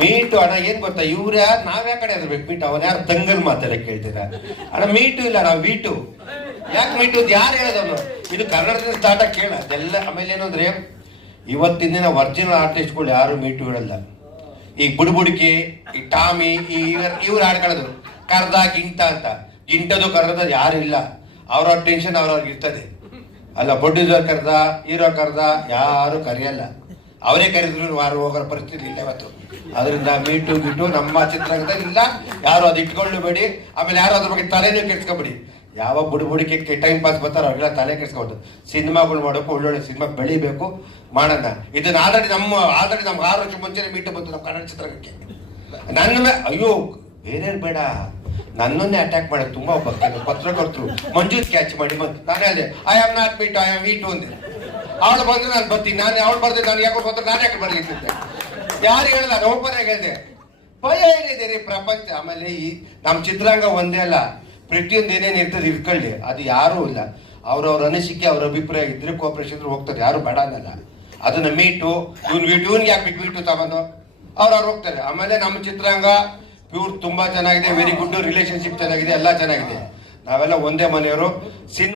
Meet ಅಣ್ಣ ಏನ್ ಗೊತ್ತಾ, ಇವ್ರು ಯಾರು ನಾವ್ಯಾ ಕಡೆ ಇರ್ಬೇಕು ಮೀಟು, ಅವನ್ ಯಾರು ದಂಗಲ್ ಮಾತೆಲ್ಲ ಕೇಳ್ತೀರ ಅಣ್ಣ. ಮೀಟು ಇಲ್ಲ, ನಾವು ವೀಟು. ಯಾಕೆ ಮೀಟು ಯಾರು ಹೇಳೋದವನು? ಇದು ಕನ್ನಡದಿಂದ ಸ್ಟಾರ್ಟ್ ಆಗಿ ಕೇಳ ಅದೆಲ್ಲ. ಆಮೇಲೆ ಏನಂದ್ರೆ ಇವತ್ತಿನ ದಿನ ಒರಿಜಿನಲ್ ಆರ್ಟಿಸ್ಟ್ಗಳು ಯಾರು ಮೀಟು ಹೇಳಲ್ಲ. ಈ ಬುಡ್ಬುಡಿಕೆ, ಈ ಟಾಮಿ, ಇವ್ರು ಹಾಡ್ಕೊಳ್ಳೋದು ಕರ್ದ ಗಿಂಟ ಅಂತ. ಗಿಂಟದು ಕರ್ದ ಯಾರು ಇಲ್ಲ, ಅವ್ರವ್ರ ಟೆನ್ಷನ್ ಅವ್ರವ್ರಿಗೆ ಇರ್ತದೆ. ಅಲ್ಲ, ಪ್ರೊಡ್ಯೂಸರ್ ಕರ್ದ, ಹೀರೋ ಕರ್ದ, ಯಾರು ಕರೆಯಲ್ಲ. ಅವರೇ ಕರೆದ್ರು ಯಾರು ಹೋಗೋ ಪರಿಸ್ಥಿತಿ ಇಲ್ಲ ಇವತ್ತು. ಅದರಿಂದ ಮೀಟು ಗೀಟು ನಮ್ಮ ಚಿತ್ರರಂಗದಲ್ಲಿ ಇಲ್ಲ. ಯಾರು ಅದು ಇಟ್ಕೊಳ್ಳಬೇಡಿ. ಆಮೇಲೆ ಯಾರು ಅದ್ರ ಬಗ್ಗೆ ತಲೆನೂ ಕೆಡ್ಸ್ಕೊಬೇಡಿ. ಯಾವ ಬುಡ್ಬುಡಿಕೆ ಟೈಮ್ ಪಾಸ್ ಬರ್ತಾರೋ ಅವ್ರಿಗೆಲ್ಲ ತಲೆ ಕೆಡ್ಸ್ಕೊಬೋದು. ಸಿನಿಮಾಗಳು ಮಾಡೋಕೆ ಒಳ್ಳೊಳ್ಳೆ ಸಿನಿಮಾ ಬೆಳಿಬೇಕು, ಮಾಡೋಣ. ಇದನ್ನ ಆಲ್ರೆಡಿ ನಮ್ಮ 6 ವರ್ಷ ಮುಂಚೆನೆ ಮೀಟು ಬಂತು ನಮ್ಮ ಕನ್ನಡ ಚಿತ್ರರಂಗಕ್ಕೆ. ನನ್ನ ಅಯ್ಯೋ ಬೇರೆ ಬೇಡ, ನನ್ನನ್ನೇ ಅಟ್ಯಾಕ್ ಮಾಡಿ ತುಂಬಾ ಪತ್ರಕರ್ತರು ಮಂಜೂಸ್ ಕ್ಯಾಚ್ ಮಾಡಿ ಬಂತು. ನಾನೇ ಅಲ್ಲೇ I am not meat, I am wheat ಅಂದೆ. ಅವಳು ಬಂದ್ರೆ ನಾನು ಬರ್ತೀನಿ, ನಾನು ಅವಳು ಬರ್ದೆ ನಾನು ಯಾಕೆ ಬಂದ್ರೆ ನಾನು ಯಾಕೆ ಬರ್ಲಿಕ್ಕೆ ಯಾರು ಹೇಳಿದ? ನಾನು ಓಪನ್ ಆಗಿ ಹೇಳಿದೆ. ಭಯ ಏನಿದೆ ರೀ ಪ್ರಪಂಚ. ಆಮೇಲೆ ಈ ನಮ್ಮ ಚಿತ್ರರಂಗ ಒಂದೇ ಅಲ್ಲ, ಪ್ರತಿಯೊಂದು ಏನೇನು ಇರ್ತದೆ ಇಟ್ಕೊಳ್ಳಿ, ಅದು ಯಾರೂ ಇಲ್ಲ. ಅವ್ರವ್ರ ಅನಿಸಿಕೆ ಅವ್ರ ಅಭಿಪ್ರಾಯ ಇದ್ರೆ ಕೋಪರೇಷನ್ ಹೋಗ್ತದೆ, ಯಾರು ಬೇಡ ಅನ್ನಲ್ಲ. ಅದನ್ನ ಮೀಟು ಇವನ್ಗೆ ಯಾಕೆ ಬಿಟ್ಟು ಮೀಟು ತಗೊಂಡು ಅವ್ರವ್ರು ಹೋಗ್ತಾರೆ. ಆಮೇಲೆ ನಮ್ಮ ಚಿತ್ರರಂಗ ಪ್ಯೂರ್ ತುಂಬಾ ಚೆನ್ನಾಗಿದೆ, ವೆರಿ ಗುಡ್ ರಿಲೇಶನ್ಶಿಪ್ ಚೆನ್ನಾಗಿದೆ, ಎಲ್ಲ ಚೆನ್ನಾಗಿದೆ. ನಾವೆಲ್ಲ ಒಂದೇ ಮನೆಯವರು.